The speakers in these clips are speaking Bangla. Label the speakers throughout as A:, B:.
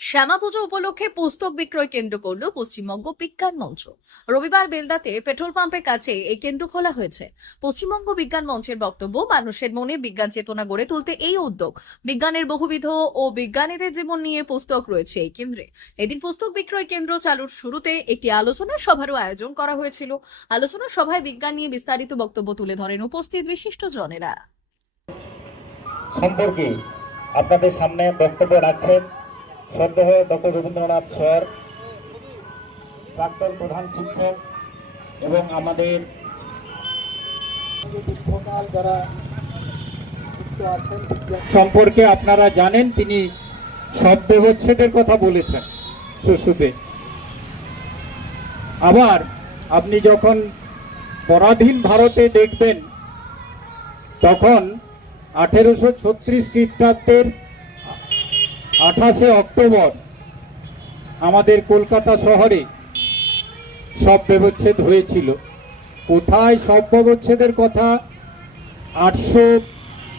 A: শ্যামা পুজো উপলক্ষে পুস্তক বিক্রয় কেন্দ্র করল পশ্চিমবঙ্গ বিজ্ঞান মঞ্চ। রবিবার বেলদাতে পেট্রোল পাম্পের কাছে এই কেন্দ্র খোলা হয়েছে। পশ্চিমবঙ্গ বিজ্ঞান মঞ্চের বক্তব্য, মানুষের মনে বিজ্ঞান চেতনা গড়ে তুলতে এই উদ্যোগ। বিজ্ঞানের বহুবিধ ও বিজ্ঞানীদের জীবন নিয়ে পুস্তক রয়েছে এই কেন্দ্রে। এদিন পুস্তক বিক্রয় কেন্দ্র চালুর শুরুতে একটি আলোচনা সভারও আয়োজন করা হয়েছিল। আলোচনা সভায় বিজ্ঞান নিয়ে বিস্তারিত বক্তব্য তুলে ধরেন উপস্থিত বিশিষ্টজনেরা।
B: সম্পর্কে আপনাদের সামনে বক্তব্য রাখছেন শ্রদ্ধেয় ডক্টর রবীন্দ্রনাথ স্যার, প্রাক্তন প্রধান শিক্ষক এবং আমাদের যারা সম্পর্কে আপনারা জানেন, তিনি শব্দবচ্ছেদের কথা বলেছেন সুশ্রুতে আবার আপনি যখন পরাধীন ভারতে দেখবেন, তখন আঠেরোশো ছত্রিশ খ্রিস্টাব্দের আঠাশে অক্টোবর আমাদের কলকাতা শহরে সব ব্যবচ্ছেদ হয়েছিল। কোথায় সব ব্যবচ্ছেদের কথা? আটশো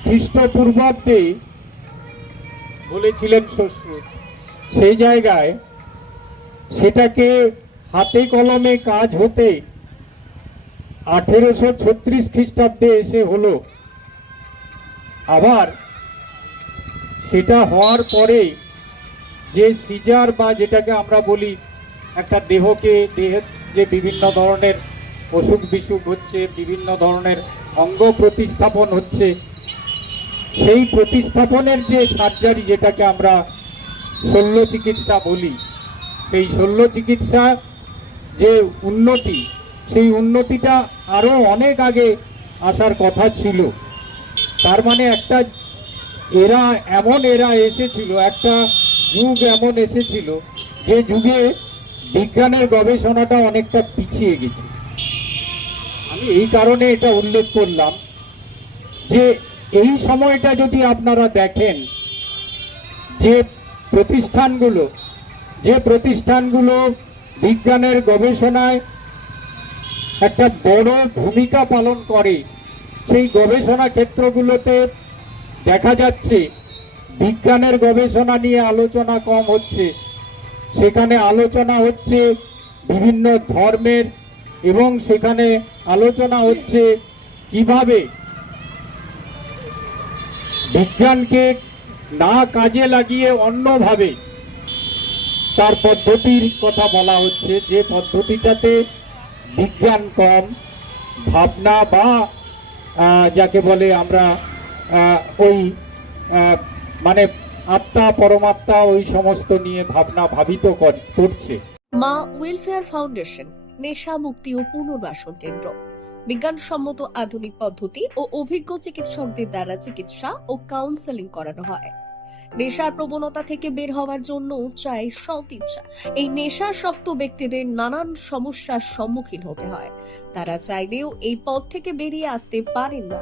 B: খ্রিস্টপূর্বাব্দে বলেছিলেন শ্বশ্রুত সেই জায়গায় সেটাকে হাতে কলমে কাজ হতে আঠেরোশো ছত্রিশ খ্রিস্টাব্দে এসে হলো। আবার সেটা হওয়ার পরে যে সিজার বা যেটাকে আমরা বলি একটা দেহকে, দেহের যে বিভিন্ন ধরনের অসুখ বিসুখ হচ্ছে, বিভিন্ন ধরনের অঙ্গ প্রতিস্থাপন হচ্ছে, সেই প্রতিস্থাপনের যে সার্জারি যেটাকে আমরা শল্য চিকিৎসা বলি, সেই শল্য চিকিৎসা যে উন্নতি, সেই উন্নতিটা আরও অনেক আগে আসার কথা ছিল। তার মানে একটা এরা এমন এরা এসেছিল, একটা যুগ এমন এসেছিল যে যুগে বিজ্ঞানের গবেষণাটা অনেকটা পিছিয়ে গেছে। আমি এই কারণে এটা উল্লেখ করলাম যে এই সময়টা যদি আপনারা দেখেন, যে প্রতিষ্ঠানগুলো যে প্রতিষ্ঠানগুলো বিজ্ঞানের গবেষণায় একটা বড় ভূমিকা পালন করে, সেই গবেষণা ক্ষেত্রগুলোতে দেখা যাচ্ছে বিজ্ঞানের গবেষণা নিয়ে আলোচনা কম হচ্ছে। সেখানে আলোচনা হচ্ছে বিভিন্ন ধর্মের এবং সেখানে আলোচনা হচ্ছে কীভাবে বিজ্ঞানকে না কাজে লাগিয়ে অন্যভাবে তার পদ্ধতির কথা বলা হচ্ছে। যে পদ্ধতিটাতে বিজ্ঞান কম, ভাবনা বা যাকে বলে আমরা ওই মানে আত্মা, পরমাত্মা ওই সমস্ত নিয়ে ভাবনা ভাবিত করছে।
A: মা ওয়েলফেয়ার ফাউন্ডেশন, নেশা মুক্তি ও পুনর্বাসন কেন্দ্র। বিজ্ঞানসম্মত আধুনিক পদ্ধতি ও অভিজ্ঞ চিকিৎসকদের দ্বারা চিকিৎসা ও কাউন্সেলিং করানো হয়। নেশার প্রবণতা থেকে বের হওয়ার জন্য চাই সৎ ইচ্ছা। এই নেশাসক্ত ব্যক্তিদের নানান সমস্যার সম্মুখীন হতে হয়। তারা চাইলেও এই পথ থেকে বেরিয়ে আসতে পারেন না।